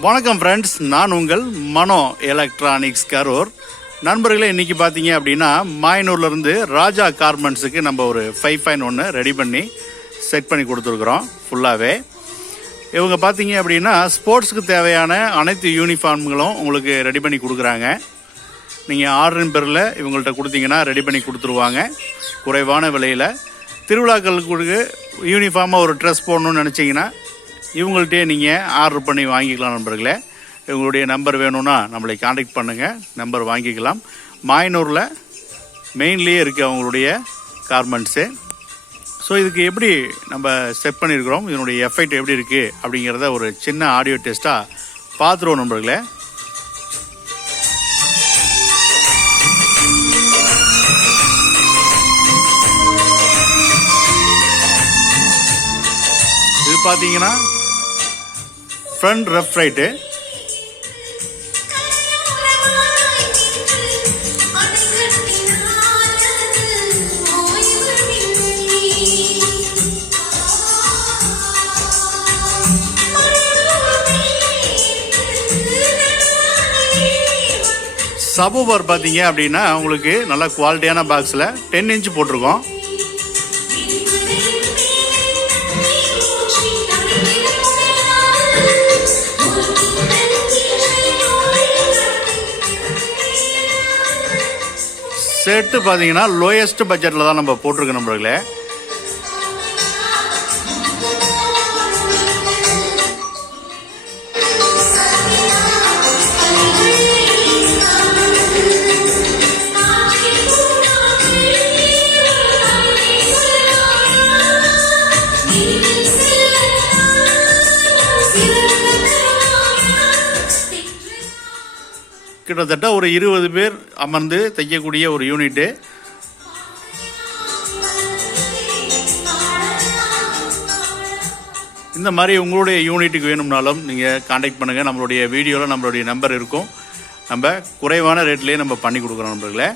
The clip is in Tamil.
வணக்கம் ஃப்ரெண்ட்ஸ், நான் உங்கள் மனோ எலக்ட்ரானிக்ஸ் கரூர். நண்பர்களே, இன்றைக்கி பார்த்தீங்க அப்படின்னா மாயனூர்லேருந்து ராஜா கார்மெண்ட்ஸுக்கு நம்ம ஒரு 5.1 ரெடி பண்ணி செட் பண்ணி கொடுத்துருக்குறோம் ஃபுல்லாகவே. இவங்க பார்த்தீங்க அப்படின்னா ஸ்போர்ட்ஸுக்கு தேவையான அனைத்து யூனிஃபார்ம்களும் உங்களுக்கு ரெடி பண்ணி கொடுக்குறாங்க. நீங்கள் ஆர்டரின் பேரில் இவங்கள்ட்ட கொடுத்தீங்கன்னா ரெடி பண்ணி கொடுத்துருவாங்க குறைவான விலையில். திருவிழாக்களுக்கு யூனிஃபார்மாக ஒரு ட்ரெஸ் போடணும்னு நினச்சிங்கன்னா இவங்கள்ட்டே நீங்கள் ஆர்டர் பண்ணி வாங்கிக்கலாம் நண்பர்களே. இவங்களுடைய நம்பர் வேணும்னா நம்மளை காண்டாக்ட் பண்ணுங்கள், நம்பர் வாங்கிக்கலாம். மாயனூரில் மெயின்லேயே இருக்குது அவங்களுடைய கார்மெண்ட்ஸு. ஸோ இதுக்கு எப்படி நம்ம செட் பண்ணியிருக்கிறோம், இதனுடைய எஃபெக்ட் எப்படி இருக்குது அப்படிங்கிறத ஒரு சின்ன ஆடியோ டெஸ்ட்டாக பார்த்துருவோம் நண்பர்களே. இது பார்த்தீங்கன்னா ஃப்ரண்ட் லெஃப்ட் ரைட்டு, சபூபர் பார்த்தீங்க அப்படின்னா உங்களுக்கு நல்ல குவாலிட்டியான பாக்ஸில் 10 இன்ச் போட்டிருக்கோம். செட்டு பார்த்தீங்கன்னா லோயஸ்ட் பட்ஜெட்டில் தான் நம்ம போட்டிருக்கோம் நண்பர்களே. கிட்டத்தட்ட ஒரு 20 பேர் அமர்ந்து தைக்கக்கூடிய ஒரு யூனிட்டு. இந்த மாதிரி உங்களுடைய யூனிட்டுக்கு வேணும்னாலும் நீங்கள் காண்டாக்ட் பண்ணுங்கள். நம்மளுடைய வீடியோவில் நம்மளுடைய நம்பர் இருக்கும். நம்ம குறைவான ரேட்லேயே நம்ம பண்ணி கொடுக்குறோம் நண்பர்களே.